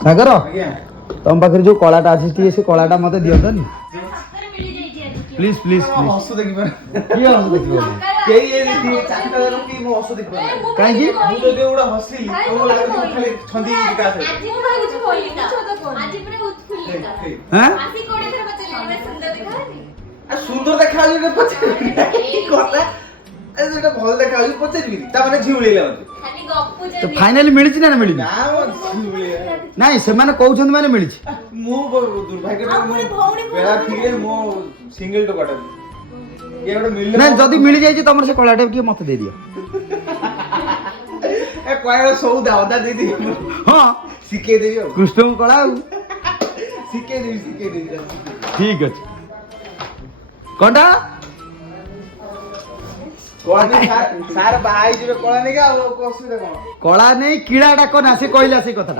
ସାଗର ତମ ପାଖରେ ଯୋଉ କଳାଟା ଅଛି ଟିକେ ସେ କଳାଟା ମତେ ଦିଅନ୍ତନି ପ୍ଲିଜ ପ୍ଲିଜ ହସ ଦେଖିପାରେ କିଏ ହସ ଦେଖିବ କେହି ଚାରିଟା ରଖି ମୁଁ ହସ ଦେଖିପାରେ କାହିଁକି ମୁଁ ଯଦି ଗୋଟେ ହସିଲି ତମକୁ ଲାଗୁଛି ମୁଁ ଖାଲି ଛନ୍ଦି ହେଇକି କାହା ସହିତ ଆଜି ମୁଁ କିଛି କହିଲି ଆଜି ପୁରା ଉତ୍ଫୁଲ୍ଲିତ ହାଁ ଆସି କୋଡେ ଥର ପଚାରିଲେ ସୁନ୍ଦର ଦେଖାଯାଉଛି ସୁନ୍ଦର ଦେଖାଯାଉଛି ନା ପଚାରିବି କଥା ଏଟା ଭଲ ଦେଖାଯାଉଛି ପଚାରିବି ତାମାନେ ଝିଉଳିଲା ମତେ ଖାଲି ଗପୁଛ ତ ଫାଇନାଲି ମିଳିଛି ନା ମିଳିନି ନା ମୋ ଝିଉଳିଲା ନାଇଁ ସେମାନେ କହୁଛନ୍ତି ମାନେ ମିଳିଛି ମୁଁ ଦୁର୍ଭାଗ୍ୟଟା ମୁଁ ବେଳା ଠିକରେ ମୁଁ ସିଙ୍ଗଲ ଟୋକାଟା ଇଏ ଗୋଟେ ମିଳିଲେ ନାଇଁ ଯଦି ମିଳି ଯାଇଛି ତମର ସେ କଳାଟା ଟିକେ ମତେ ଦେଇଦିଅ ଏ କୟାଳ ସଉଦା ଅଦା ଦେଇଦେବି ହଁ ଶିଖେଇ ଦେବି ଆଉ କୃଷ୍ଣଙ୍କ କଳା ଆଉ ଶିଖେଇ ଦେବି ଠିକ ଅଛି କଣଟା କଣ ସାର୍ ବାହା ହେଇଯିବେ କଳା ନେଇକି ଆଉ ଅସୁବିଧା କଣ କଳା ନେଇ କିଳା ଡାକ ନା ସେ କହିଲା ସେ କଥାଟା